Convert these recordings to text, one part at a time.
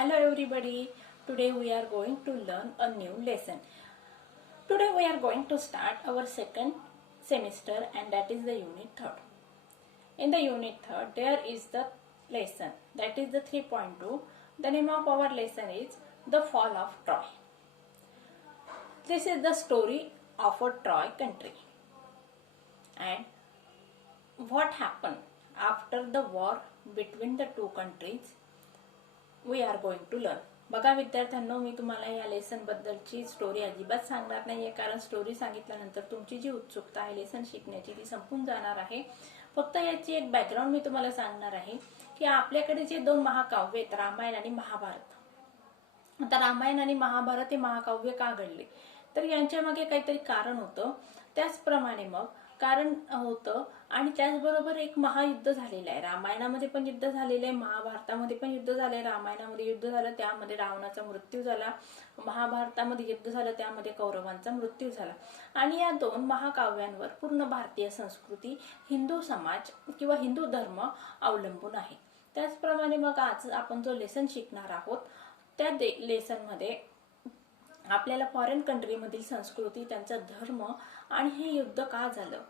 Hello everybody. Today we are going to learn a new lesson. Today we are going to start our second semester and that is the unit 3rd. In the unit 3rd there is the lesson that is the 3.2. The name of our lesson is The Fall of Troy. This is the story of a Troy country and what happened after the war between the two countries we are going to learn. बघा विद्यार्थ्यांनो, मी तुम्हाला या lesson बद्दलची story अजिबात सांगणार नाहीये कारण story सांगितल्यानंतर तुमची जी उत्सुकता आहे लेसन शिकण्याची ती संपून जाणार आहे. फक्त याची एक बॅकग्राऊंड मी तुम्हाला सांगणार आहे की आपल्याकडे जे दोन महाकाव्य आहेत रामायण आणि महाभारत. आता रामायण आणि महाभारत हे महाकाव्य का घडले तर यांच्या मागे काहीतरी कारण होतं. त्याचप्रमाणे मग कारण होतं आणि त्याचबरोबर एक महायुद्ध झालेलं आहे. रामायणामध्ये पण युद्ध झालेलं आहे, महाभारतामध्ये पण युद्ध झालंय. रामायणामध्ये युद्ध झालं त्यामध्ये रावणाचा मृत्यू झाला, महाभारतामध्ये युद्ध झालं त्यामध्ये कौरवांचा मृत्यू झाला. आणि या दोन महाकाव्यांवर पूर्ण भारतीय संस्कृती, हिंदू समाज किंवा हिंदू धर्म अवलंबून आहे. त्याचप्रमाणे मग आज आपण जो लेसन शिकणार आहोत त्या लेसन मध्ये आपल्याला फॉरेन कंट्री मधील संस्कृती, त्यांचा धर्म आणि हे युद्ध का झालं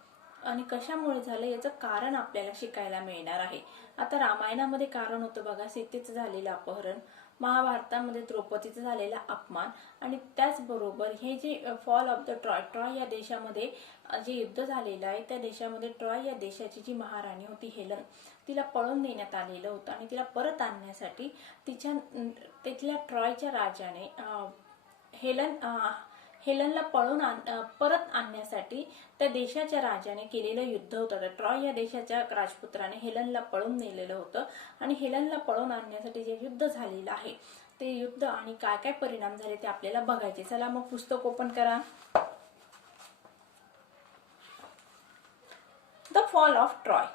आणि कशामुळे झालं याचं कारण आपल्याला शिकायला मिळणार आहे. आता रामायणामध्ये कारण होतं बघा सीतेचं झालेलं अपहरण, महाभारतामध्ये द्रौपदीचं झालेला अपमान आणि त्याचबरोबर हे जे फॉल ऑफ द ट्रॉय या देशामध्ये जे युद्ध झालेलं आहे त्या देशामध्ये ट्रॉय या देशाची जी महाराणी होती हेलन, तिला पळून देण्यात आलेलं होतं आणि तिला परत आणण्यासाठी तिथल्या ट्रॉयच्या राजाने हेलनला परत आणण्यासाठी त्या देशाच्या राजाने केलेलं युद्ध होतं. ट्रॉय या देशाच्या राजपुत्राने हेलनला पळून नेलेलं होतं आणि हेलनला पळून आणण्यासाठी जे युद्ध झालेलं आहे ते युद्ध आणि काय काय परिणाम झाले ते आपल्याला बघायचे. चला मग पुस्तक ओपन करा. The fall of Troy.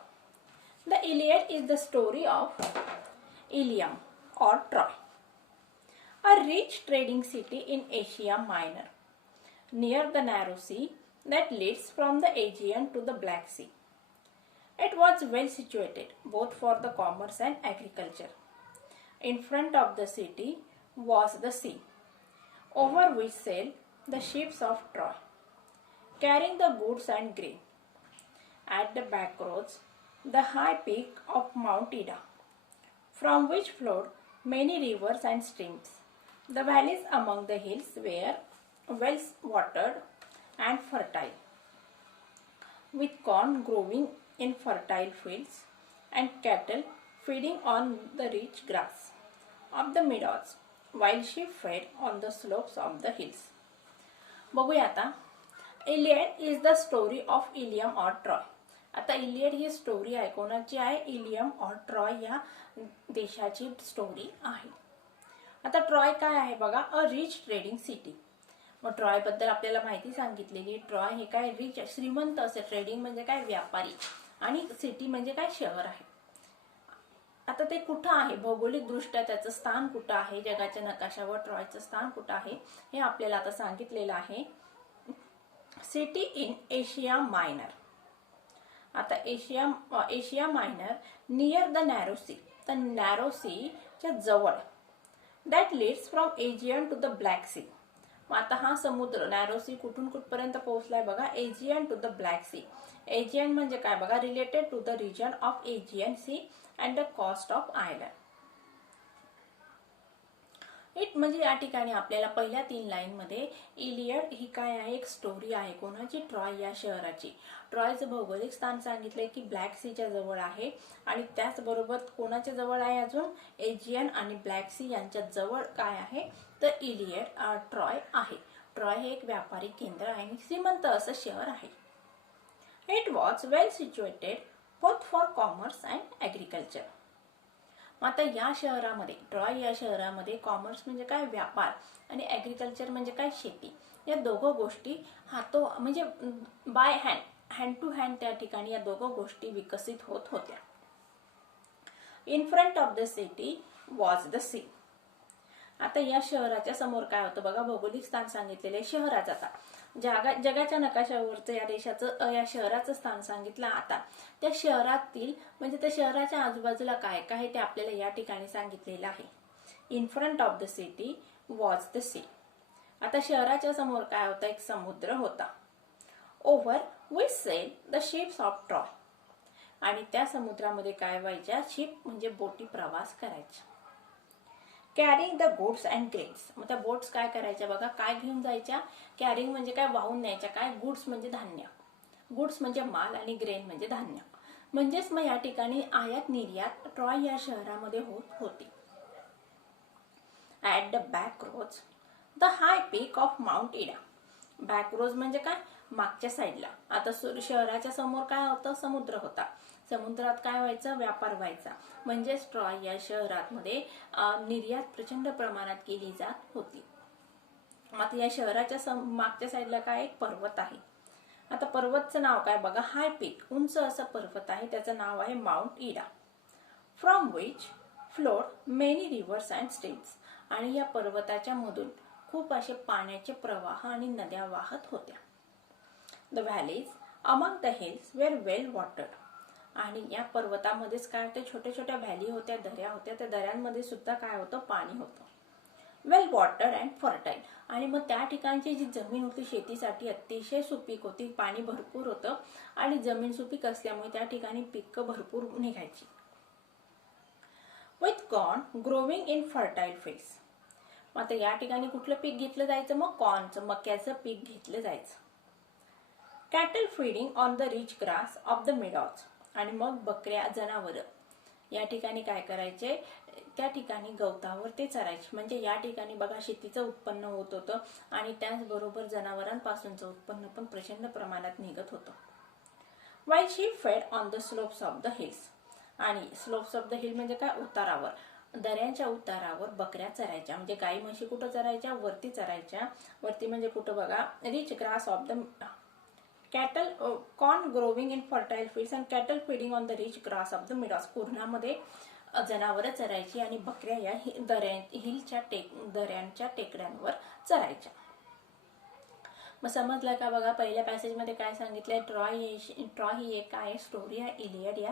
The Iliad is the story of Ilium or Troy, a rich trading city in Asia Minor, near the narrow sea that leads from the Aegean to the Black Sea. It was well situated both for the commerce and agriculture. In front of the city was the sea, over which sailed the ships of Troy, carrying the goods and grain. At the back rose the high peak of Mount Ida, from which flowed many rivers and streams. The valleys among the hills were well watered and fertile, with corn growing in fertile fields and cattle feeding on the rich grass of the meadows, while sheep fed on the slopes of the hills. बघूया आता. Iliad is the story of Ilium or Troy. आता Iliad ही story आहे कोणाची आहे? Ilium or Troy या देशाची story आहे. आता ट्रॉय काय आहे बघा, अ रिच ट्रेडिंग सिटी. मग ट्रॉय बद्दल आपल्याला माहिती सांगितलेली. ट्रॉय हे काय रिच श्रीमंत असे, ट्रेडिंग म्हणजे काय व्यापारी आणि सिटी म्हणजे काय शहर आहे. आता ते कुठं आहे भौगोलिक दृष्ट्या त्याचं स्थान कुठं आहे जगाच्या नकाशावर ट्रॉयचं स्थान कुठं आहे हे आपल्याला आता सांगितलेलं आहे. City in Asia Minor. आता Asia Minor near the narrow sea, तर नॅरो सी च्या जवळ. That leads from Aegean to the Black Sea. मग आता हा समुद्र नॅरो सी कुठून कुठपर्यंत पोहोचलाय बघा, Aegean to the Black Sea. Aegean म्हणजे काय बघा, related to the region of Aegean Sea and the coast of island. It म्हणजे या ठिकाणी आपल्याला पहिल्या 3 लाईन मध्ये इलियड ही काय आहे, एक स्टोरी आहे कोणाची, ट्रॉय या शहराची. ट्रॉयचं भौगोलिक स्थान सांगितलंय की ब्लॅक सीच्या जवळ आहे आणि त्याचबरोबर कोणाच्या जवळ आहे अजून, एजियन आणि ब्लॅक सी यांच्या जवळ काय आहे तर इलियड ट्रॉय आहे. ट्रॉय हे एक व्यापारी केंद्र आहे, श्रीमंत असं शहर आहे. It was well situated both for commerce and agriculture. आता या शहरामध्ये ट्रॉय या शहरामध्ये कॉमर्स म्हणजे काय व्यापार आणि ॲग्रिकल्चर म्हणजे काय शेती, या दोघं गोष्टी म्हणजे बाय हँड टू हँड त्या ठिकाणी या दोघं गोष्टी विकसित होत होत्या. In front of the city was the sea. आता या शहराच्या समोर काय होतं बघा, भौगोलिक स्थान सांगितलेले शहराचं. आता जगाच्या नकाशावरचं या देशाचं या शहराचं स्थान सांगितलं. आता त्या शहरातील म्हणजे त्या शहराच्या आजूबाजूला काय काय ते आपल्याला या ठिकाणी सांगितलेलं आहे. In front of the city was the sea. आता शहराच्या समोर काय होता, एक समुद्र होता. Over which sailed the ships of Troy. आणि त्या समुद्रामध्ये काय व्हायच्या, शिप म्हणजे बोटी प्रवास करायच्या. Carrying the goods and grains. मग त्या बोट्स काय करायच्या बघा, काय घेऊन जायच्या, कॅरिंग म्हणजे काय, वाहून न्यायच्या, काय, गुड्स म्हणजे धान्य, गुड्स म्हणजे माल आणि ग्रेन म्हणजे धान्य. म्हणजेच मग या ठिकाणी आयात निर्यात ट्रॉय या शहरामध्ये होत होती. At the back rose the high peak of Mount Ida. Back rose म्हणजे काय, मागच्या साईडला. आता शहराच्या समोर काय होतं, समुद्र होता. समुद्रात काय व्हायचं, व्यापार व्हायचा. म्हणजेच ट्रॉय या शहरामध्ये निर्यात प्रचंड प्रमाणात केली जात होती. आता या शहराच्या मागच्या साईडला काय, एक पर्वत आहे. आता पर्वतचं नाव काय बघा, हाय पीक, उंच असं पर्वत आहे, त्याचं नाव आहे माउंट इडा. From which flowed many reverse and streams. आणि या पर्वताच्या मधून खूप असे पाण्याचे प्रवाह आणि नद्या वाहत होत्या. The valleys among the hills were well watered. आणि या पर्वतामध्येच काय होते, छोट्या छोट्या व्हॅली होत्या, दऱ्या होत्या. त्या दऱ्यांमध्ये सुद्धा काय होतं, पाणी होतं. वेल वॉटर्ड अँड फर्टाईल. आणि मग त्या ठिकाणची जी जमीन होती शेतीसाठी अतिशय सुपीक होती, पाणी भरपूर होतं आणि जमीन सुपीक असल्यामुळे त्या ठिकाणी पिकं भरपूर निघायची. With corn growing in fertile fields. आता या ठिकाणी कुठलं पीक घेतलं जायचं, मग कॉर्नचं, मक्याचं पीक घेतलं जायचं. Cattle feeding on the rich grass of the meadows. आणि मग बकऱ्या, जनावर या ठिकाणी काय करायचे, त्या ठिकाणी गवतावर ते चरायचे. म्हणजे या ठिकाणी बघा शेतीचं उत्पन्न होत होतं आणि त्याचबरोबर जनावरांपासूनचं उत्पन्न पण प्रचंड प्रमाणात निघत होतं. वाईल शीप फेड on the slopes of the hills. आणि स्लोप्स ऑफ द हिल म्हणजे काय, उतारावर, दऱ्यांच्या उतारावर बकऱ्या चरायच्या. म्हणजे गाई म्हशी कुठं चरायच्या, वरती चरायच्या. वरती म्हणजे कुठं बघा, rich grass of the cattle, corn growing in fertile fields and cattle feeding on the rich grass of the meadows. कुर्णामध्ये जनावरं चरायची आणि बकऱ्या या हिलच्या दऱ्यांच्या टेकड्यांवर चरायच्या. मग समजलं का बघा, पहिल्या पॅसेजमध्ये काय सांगितलंय, ट्रॉय ही एक काय स्टोरी आहे. इलियड या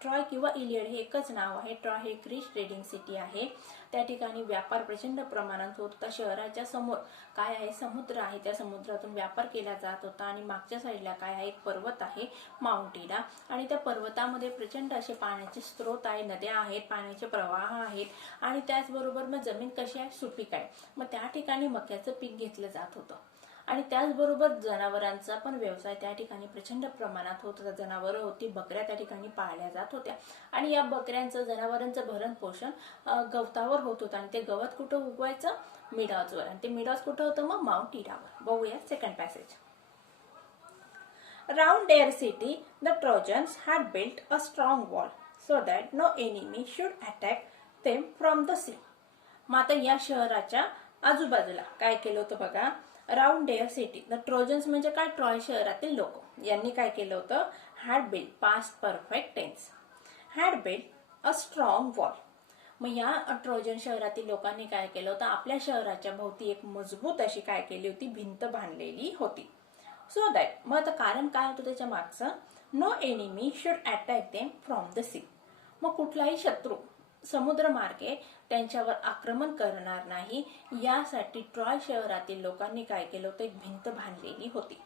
ट्रॉय किंवा इलियड हे एकच नाव आहे. ट्रॉय हे ग्रीक ट्रेडिंग सिटी आहे. त्या ठिकाणी व्यापार प्रचंड प्रमाणात होत होता. शहराच्या समोर काय आहे, समुद्र आहे. त्या समुद्रातून व्यापार केला जात होता आणि मागच्या साईडला काय आहे, एक पर्वत आहे माउंट इडा. आणि त्या पर्वतामध्ये प्रचंड असे पाण्याचे स्रोत आहे, नद्या आहेत, पाण्याचे प्रवाह आहेत आणि त्याचबरोबर मग जमीन कशी आहे, सुपीक आहे. मग त्या ठिकाणी मक्याचं पीक घेतलं जात होतं. आणि त्याचबरोबर जनावरांचा पण व्यवसाय त्या ठिकाणी प्रचंड प्रमाणात होत होता. जनावरं होती, बकऱ्या त्या ठिकाणी पाळल्या जात होत्या आणि या बकऱ्यांचं, जनावरांचं भरण पोषण गवतावर होत होतं. आणि ते गवत कुठं उगवायचं, मिडॉजवर. आणि ते मिडॉज कुठं होतं, मग माउंट इडावर. बघूया second passage. Round their city, the Trojans had built a strong wall so that no enemy should attack them from the sea. मग आता या शहराच्या आजूबाजूला काय केलं होतं बघा, round their city. The Trojans म्हणजे काय, ट्रॉय शहरातील लोक. यांनी काय केलं होतं, had built, past perfect tense, had built a strong wall. मग या ट्रोजन शहरातील लोकांनी काय केलं होतं, आपल्या शहराच्या भोवती एक मजबूत अशी काय केली होती, भिंत बांधलेली होती. सो दॅट, मग आता कारण काय होतं त्याच्या मागचं, no enemy should attack them from the sea. मग कुठलाही शत्रू समुद्रमार्गे त्यांच्यावर आक्रमण करणार नाही, यासाठी ट्रॉय शहरातील लोकांनी काय केलं होतं, एक भिंत बांधलेली होती.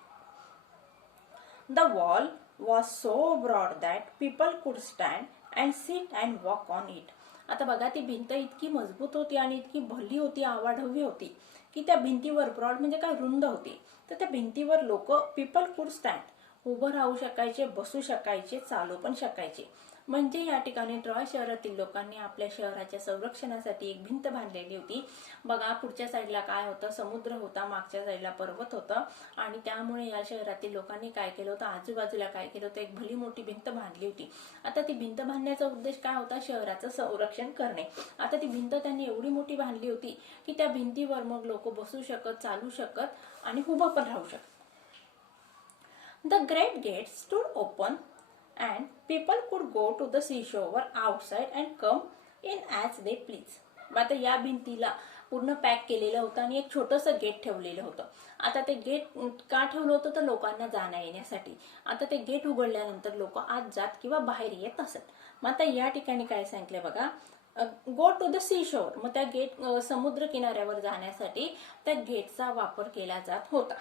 The wall was so broad that people could stand and sit and walk on it. आता बघा, ती भिंत इतकी मजबूत होती आणि इतकी भली होती, आवाढव्य होती की त्या भिंतीवर, ब्रॉड म्हणजे काय, रुंद होती, तर त्या भिंतीवर लोक, पीपल कुड स्टँड, उभं राहू शकायचे, बसू शकायचे, चालू पण शकायचे. म्हणजे या ठिकाणी ट्रॉय शहरातील लोकांनी आपल्या शहराच्या संरक्षणासाठी एक भिंत बांधलेली होती. बघा, पुढच्या साईडला काय होतं, समुद्र होता, मागच्या साईडला पर्वत होतं आणि त्यामुळे या शहरातील लोकांनी काय केलं होतं, आजूबाजूला काय केलं होतं, एक भली मोठी भिंत बांधली होती. आता ती भिंत बांधण्याचा उद्देश काय होता, शहराचं संरक्षण करणे. आता ती भिंत त्यांनी एवढी मोठी बांधली होती की त्या भिंतीवर मग लोक बसू शकत, चालू शकत आणि उभं पण राहू शकत. The great gate stood open and people could go to the seashore outside and come in as they please. आता या भिंतीला पूर्ण पॅक केलेलं होतं आणि एक छोटंसं गेट ठेवलेलं होतं. आता ते गेट का ठेवलं होतं, तर लोकांना जाण्या येण्यासाठी. आता ते गेट उघडल्यानंतर लोक आत जात किंवा बाहेर येत असत. मग आता या ठिकाणी काय सांगितलं बघा, गो टू द सी शोर, मग त्या गेट समुद्र किनाऱ्यावर जाण्यासाठी त्या गेटचा वापर केला जात होता.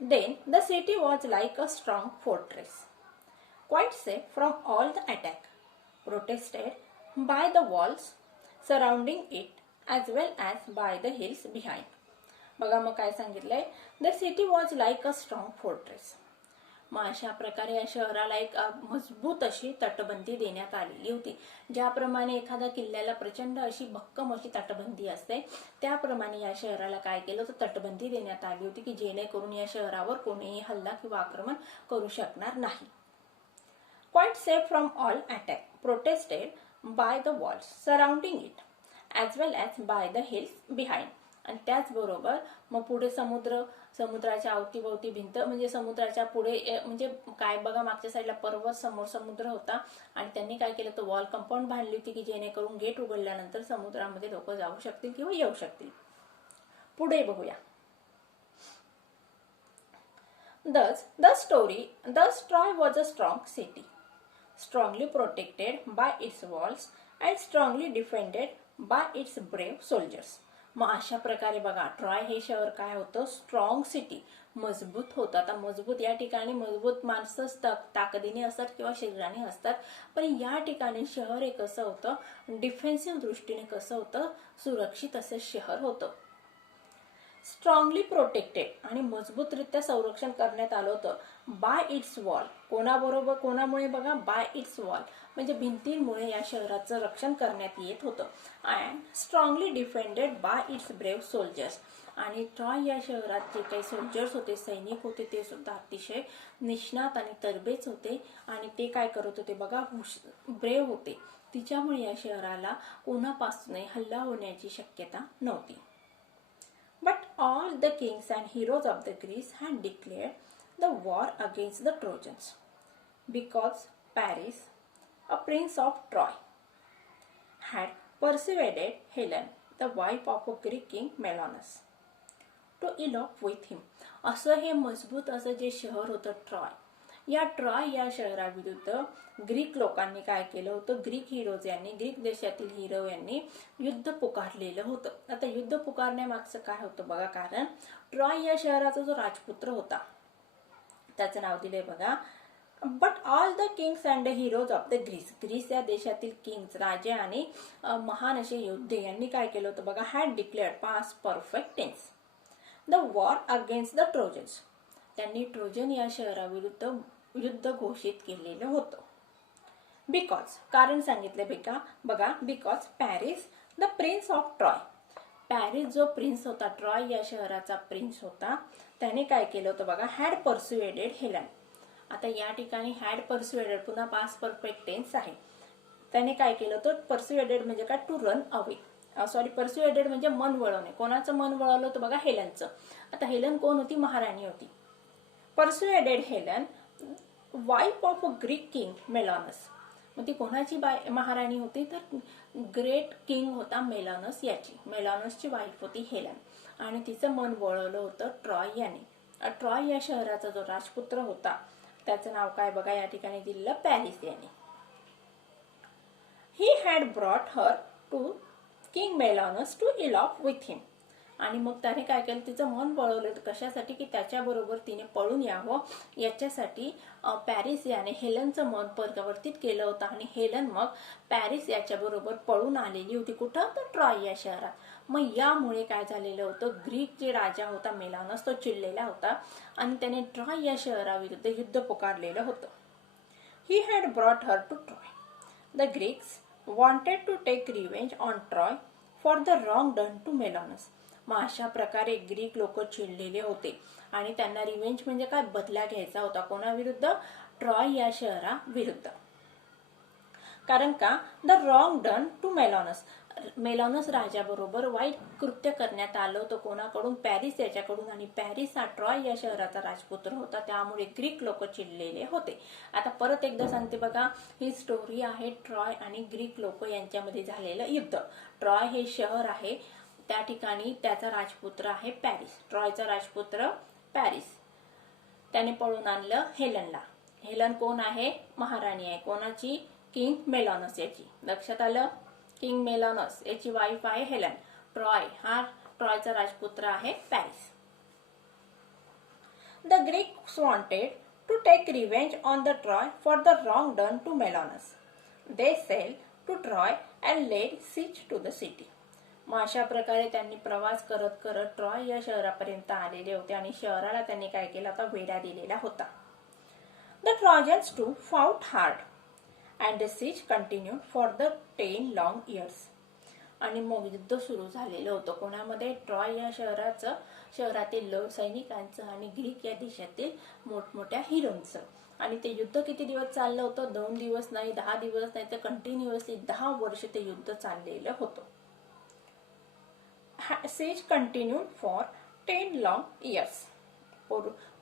Then the city was like a strong fortress, quite safe from all the attack, protected by the walls surrounding it as well as by the hills behind. बघा मग काय सांगितलंय, the city was like a strong fortress. मग अशा प्रकारे या शहराला एक मजबूत अशी तटबंदी देण्यात आलेली होती. ज्याप्रमाणे एखाद्या किल्ल्याला प्रचंड अशी भक्कम अशी तटबंदी असते, त्याप्रमाणे या शहराला काय केलं तर तटबंदी देण्यात आली होती की जेणेकरून या शहरावर कोणीही हल्ला किंवा आक्रमण करू शकणार नाही. Quite safe from all attack, protested by the walls surrounding it as well as by the hills behind. आणि त्याचबरोबर मग पुढे समुद्राच्या अवतीभोवती भिंत, म्हणजे समुद्राच्या पुढे म्हणजे काय बघा, मागच्या साईडला पर्वत, समोर समुद्र होता आणि त्यांनी काय केलं तर वॉल कंपाऊंड बांधली होती की जेणेकरून गेट उघडल्यानंतर समुद्रामध्ये लोक जाऊ शकतील किंवा येऊ शकतील. पुढे बघूया. Thus Troy was a strong city, strongly protected by its walls and strongly defended by its brave soldiers. मग अशा प्रकारे बघा, ट्रॉय हे शहर काय होतं, स्ट्रॉंग सिटी, मजबूत होतं. आता मजबूत या ठिकाणी मजबूत माणसं ताकदीने असतात किंवा शरीराने असतात, पण या ठिकाणी शहर हे कसं होतं, डिफेन्सिव्ह दृष्टीने कसं होतं, सुरक्षित असं शहर होतं. स्ट्रॉंगली प्रोटेक्टेड आणि मजबूतरित्या संरक्षण करण्यात आलं होतं. बाय इट्स वॉल, कोणामुळे बघा, बाय इट्स वॉल म्हणजे भिंतींमुळे या शहराचं रक्षण करण्यात येत होतं. And strongly defended bye it's brave soldiers, आणि ट्रॉय या शहरात जे काही सोल्जर्स होते, सैनिक होते, ते सुद्धा अतिशय निष्णात आणि तरबेज होते आणि ते काय करत होते बघा, ब्रेव्ह होते. तिच्यामुळे या शहराला कोणापासूनही हल्ला होण्याची शक्यता नव्हती. But all the kings and heroes of the Greece had declared the war against the Trojans, because Paris, a prince of Troy, had persuaded Helen, the wife of a Greek king Menelaus, to elope with him. असं हे मजबूत असं जे शहर होतं Troy, या Troy या शहराविरुद्ध Greek लोकांनी काय केलं होतं, ग्रीक हिरोज यांनी, ग्रीक देशातील हिरो यांनी युद्ध पुकारलेलं होतं. आता युद्ध पुकारण्यामागचं काय होतं बघा, कारण ट्रॉय या शहराचा जो राजपुत्र होता त्याचं नाव दिलंय बघा, but all the kings and the heroes of the Greece या देशातील किंग्स, राजे आणि महान असे योद्धे यांनी काय केलं होतं बघा, had declared past perfect tense the war against the Trojans. त्यांनी ट्रोजन या शहराविरुद्ध युद्ध घोषित केलेलं होतं. बिकॉज, कारण सांगितले बघा, because Paris the prince of Troy, Paris जो प्रिन्स होता, ट्रॉय या शहराचा प्रिन्स होता, त्याने काय केलं होतं बघा, हॅड परस्युएडेड हेलन. आता या ठिकाणी हॅड परस्युएडेड पुन्हा पास्ट परफेक्ट टेन्स आहे. त्याने काय केलं होतं, परस्युएडेड म्हणजे काय, टू रन अवे, परस्युएडेड म्हणजे मन वळवणे. कोणाचं मन वळवलं होतं बघा, हेलनचं. आता हेलन कोण होती, महाराणी होती. Persuaded Helen, wife of a Greek king Menelaus. मग ती कोणाची महाराणी होती तर ग्रेट किंग होता मेलॉनस याची, मेलॉनसची वाईफ होती हेलन, आणि तिचं मन वळवलं होतं ट्रॉय याने. ट्रॉय या शहराचा जो राजपुत्र होता त्याचं नाव काय बघा, या ठिकाणी दिलेलं पॅरिस याने. He had brought her to king Menelaus to elope with him. आणि मग त्याने काय केलं, तिचं मन वळवलं कशासाठी की त्याच्याबरोबर तिने पळून यावं याच्यासाठी. पॅरिस याने हेलनचं मन परिवर्तित केलं होतं आणि हेलन मग पॅरिस याच्याबरोबर पळून आलेली होती. कुठं तर ट्रॉय या शहरात. मग यामुळे काय झालेलं होतं, ग्रीक जे राजा होता मेलॉनस तो चिडलेला होता आणि त्याने ट्रॉय या शहराविरुद्ध युद्ध पुकारलेलं होतं. He had brought her to Troy. The Greeks wanted to take revenge on Troy for the wrong done to Menelaus. मग अशा प्रकारे ग्रीक लोक चिडलेले होते आणि त्यांना रिवेंज म्हणजे काय, बदला घ्यायचा होता. कोणाविरुद्ध, ट्रॉय या शहराविरुद्ध. कारण का, द रॉंग डन टू मेलॉनस, मेलॉनस राजाबरोबर वाईट कृत्य करण्यात आलं होतं. कोणाकडून, पॅरिस याच्याकडून, आणि पॅरिस हा ट्रॉय या शहराचा राजपुत्र होता, त्यामुळे ग्रीक लोक चिडलेले होते. आता परत एकदा सांगते बघा, ही स्टोरी आहे ट्रॉय आणि ग्रीक लोक यांच्यामध्ये झालेलं युद्ध. ट्रॉय हे शहर आहे, त्या ठिकाणी त्याचा राजपुत्र आहे पॅरिस, ट्रॉयचा राजपुत्र पॅरिस. त्याने पळून आणलं हेलनला. हेलन कोण आहे, महाराणी आहे. कोणाची, किंग मेलॉनस याची. लक्षात आलं? किंग मेलॉनस याची वाईफ आहे हेलन. ट्रॉय हा ट्रॉयचा राजपुत्र आहे Paris. The Greeks wanted to take revenge on the Troy for the wrong done to Menelaus. They sailed to Troy and laid siege to the city. मग अशा प्रकारे त्यांनी प्रवास करत करत ट्रॉय या शहरापर्यंत आलेले होते आणि शहराला त्यांनी काय केलं होता? वेढा दिलेला होता. The Trojans too fought hard and the siege continued for the 10 long years. आणि मग युद्ध सुरू झालेलं होतं. कोणामध्ये? ट्रॉय या शहरातील सैनिकांचं आणि ग्रीक या देशातील मोठमोठ्या हिरोंचं. आणि ते युद्ध किती दिवस चाललं होतं? 2 दिवस नाही, 10 दिवस नाही, तर कंटिन्युअसली 10 वर्ष ते युद्ध चाललेलं होतं. सिज कंटिन्यूड फॉर 10 लॉंग इयर्स.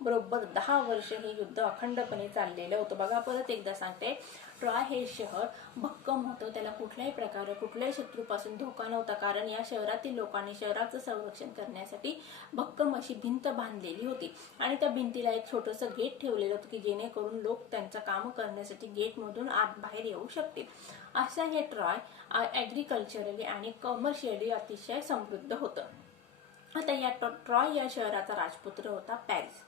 बरोबर 10 वर्ष हे युद्ध अखंडपणे चाललेलं होतं. बघा, परत एकदा सांगते, ट्रॉय हे शहर भक्कम होतं. त्याला कुठल्याही प्रकारे कुठल्याही शत्रूपासून धोका नव्हता, कारण या शहरातील लोकांनी शहराचं संरक्षण करण्यासाठी भक्कम अशी भिंत बांधलेली होती. आणि त्या भिंतीला एक छोटंसं गेट ठेवलेलं होतं की जेणेकरून लोक त्यांचं काम करण्यासाठी गेटमधून आत बाहेर येऊ शकतील. असं हे ट्रॉय ॲग्रिकल्चरली आणि कमर्शियली अतिशय समृद्ध होतं. आता या ट्रॉय या शहराचा राजपुत्र होता पॅरिस.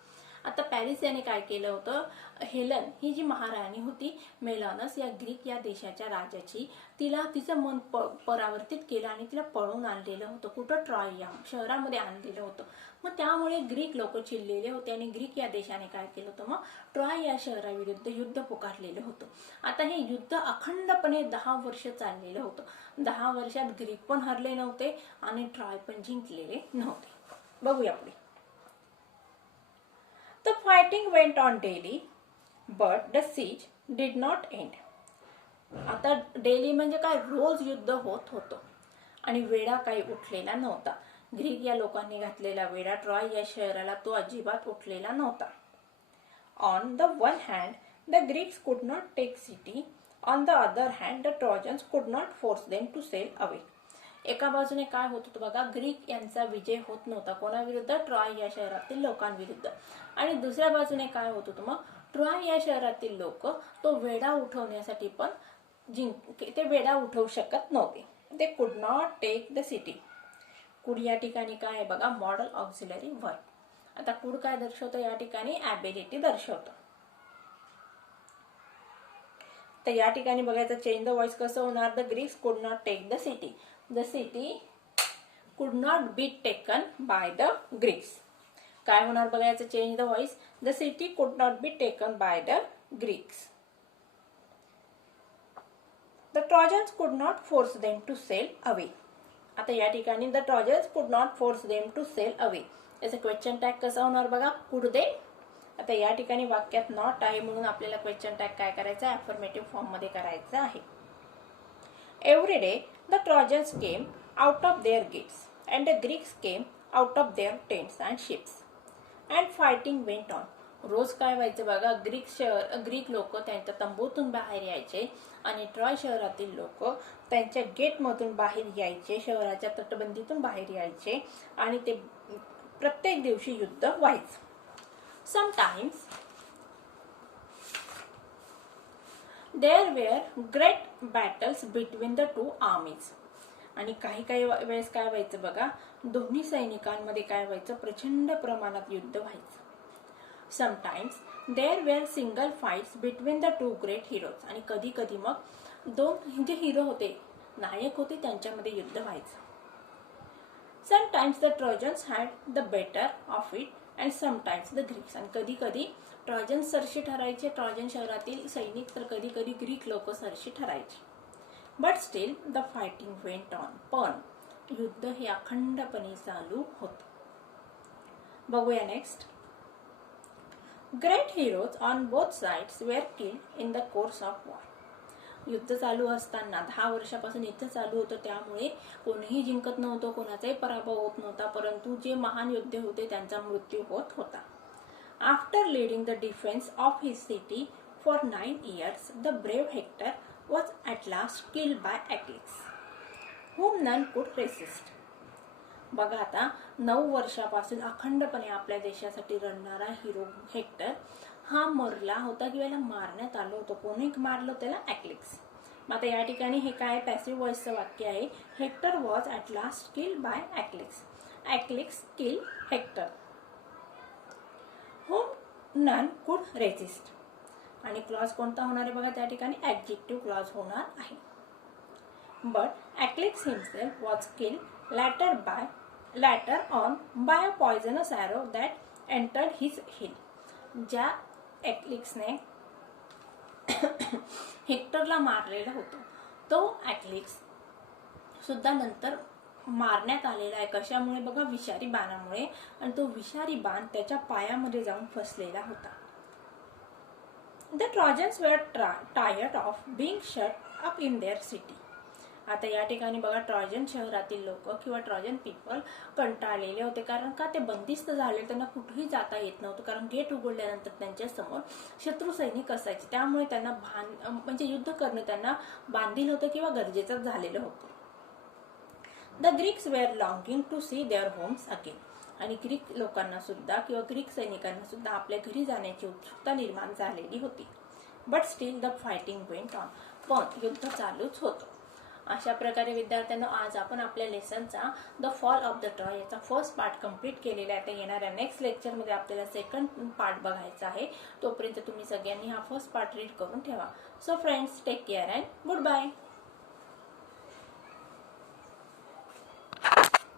आता पॅरिस याने काय केलं होतं? हेलन ही जी महाराणी होती मेलॉनस या ग्रीक या देशाच्या राजाची, तिचं मन परावर्तित केलं आणि तिला पळून आणलेलं होतं. कुठं? ट्रॉय या शहरामध्ये आणलेलं होतं. मग त्यामुळे ग्रीक लोक चिडलेले होते आणि ग्रीक या देशाने काय केलं होतं? मग ट्रॉय या शहराविरुद्ध युद्ध पुकारलेलं होतं. आता हे युद्ध अखंडपणे 10 वर्ष चाललेलं होतं. 10 वर्षात ग्रीक पण हरले नव्हते आणि ट्रॉय पण जिंकलेले नव्हते. बघूया पुढे. The fighting went on daily, but the siege did not end. आता डेली म्हणजे काय? रोज युद्ध होत होतं आणि वेढा काही उठलेला नव्हता. ग्रीक या लोकांनी घातलेला वेढा ट्रॉय या शहराला तो अजिबात उठलेला नव्हता. On the one hand, the Greeks could not take city. On the other hand, the Trojans could not force them to sail away. एका बाजूने काय होत होतं बघा? ग्रीक यांचा विजय होत नव्हता. कोणाविरुद्ध? ट्रॉय या शहरातील लोकांविरुद्ध. आणि दुसऱ्या बाजूने काय होत होतं? मग ट्रॉय या शहरातील लोक तो वेढा उठवण्यासाठी पण ते वेढा उठवू शकत नव्हते. They could not take the city. कुड या ठिकाणी काय आहे बघा? Modal auxiliary verb. आता कुड काय दर्शवतं? या ठिकाणी ॲबिलिटी दर्शवतं. तर या ठिकाणी बघायचं चेंज द व्हॉइस कसं होणार? The Greeks could not take the city. The city could not be taken by the Greeks. काय होणार बघायचं change the voice? The city could not be taken by the Greeks. The Trojans could not force them to sail away. आता या ठिकाणी the Trojans could not force them to sail away याचा question tag कसा होणार बघा? Could they. आता या ठिकाणी वाक्यात नॉट आहे म्हणून आपल्याला क्वेश्चन टॅग काय करायचा? अफर्मेटिव्ह फॉर्म मध्ये करायचा आहे. Every day the Trojans came out of their gates and the Greeks came out of their tents and ships and fighting went on. रोज काय व्हायचं बघा? ग्रीक लोक त्यांच्या तंबूतून बाहेर यायचे आणि ट्रॉय शहरातील लोक त्यांच्या गेटमधून बाहेर यायचे, शहराच्या तटबंदीतून बाहेर यायचे आणि ते प्रत्येक दिवशी युद्ध व्हायचं. Sometimes there were great battles between the two armies. आणि काही वेळेस काय व्हायचं बघा? दोन्ही सैनिकांमध्ये काय व्हायचं? प्रचंड प्रमाणात युद्ध व्हायचं. Sometimes there were single fights between the two great heroes. आणि कधी कधी मग दोन जे हिरो होते, नायक होते, त्यांच्यामध्ये युद्ध व्हायचं. Sometimes the Trojans had the better of it and sometimes the Greeks. आणि कधी कधी ट्रॉजन सरशी ठरायचे, ट्रॉजन शहरातील सैनिक, तर कधी कधी ग्रीक लोक सरशी ठरायचे. But still the fighting went on. पण युद्ध हे अखंडपणे चालू होतं. बघूया next. Great heroes on both sides were killed in the course of war. युद्ध चालू असताना 10 वर्षापासून युद्ध चालू होतं, त्यामुळे कोणीही जिंकत नव्हतं, कोणाचाही पराभव होत नव्हता, परंतु जे महान योद्धे होते त्यांचा मृत्यू होत होता. After leading the defence of his city for 9 years, the brave Hector was at last killed by Achilles, whom none could resist. बघा आता 9 वर्षापासून अखंडपणे आपल्या देशासाठी लढणारा हिरो हेक्टर हा मरला होता किंवा याला मारण्यात आलं होतं. कोणी मारलं त्याला? ॲक्लिस. मग आता या ठिकाणी हे काय पॅसिव्ह वॉइसचं वाक्य आहे. Hector was at last killed by Achilles. Achilles kill Hector whom none could resist. आणि क्लॉज कोणता होणार आहे बघा त्या ठिकाणी ॲडजेक्टिव्ह क्लॉज होणार आहे. But Achilles himself was killed later on by a poisonous arrow that entered his heel. ज्या ॲक्लिक्सने हेक्टरला मारलेलं होतं तो ॲक्लिक्स सुद्धा नंतर मारण्यात आलेला आहे. कशामुळे बघा विषारी बाणामुळे. आणि तो विषारी बाण त्याच्या पायामध्ये जाऊन फसलेला होता. The Trojans were tired of being shut up in their city. आता या ठिकाणी बघा ट्रॉजन शहरातील लोक किंवा ट्रॉजन पीपल कंटाळलेले होते. कारण का ते बंदिस्त झाले, त्यांना कुठेही जाता येत नव्हतं. कारण गेट उघडल्यानंतर त्यांच्या समोर शत्रू सैनिक असायचे. त्यामुळे त्यांना म्हणजे युद्ध करणं त्यांना बांधील होतं किंवा गरजेचं झालेलं होतं. The Greeks were longing to see their homes again. आणि ग्रीक लोकांना सुद्धा किंवा ग्रीक सैनिकांना सुद्धा आपल्या घरी जाण्याची उत्सुकता निर्माण झालेली होती. But still the fighting went on. पण युद्ध चालूच होतं. अशा प्रकारे विद्यार्थ्यांना आज आपण आपल्या लेसनचा the fall of the Troy याचा फर्स्ट पार्ट कंप्लीट केलेला आहे. आता येणाऱ्या नेक्स्ट लेक्चरमध्ये आपल्याला सेकंड पार्ट बघायचा आहे. तोपर्यंत तुम्ही सगळ्यांनी हा फर्स्ट पार्ट रीड करून ठेवा. So friends, take care and good bye.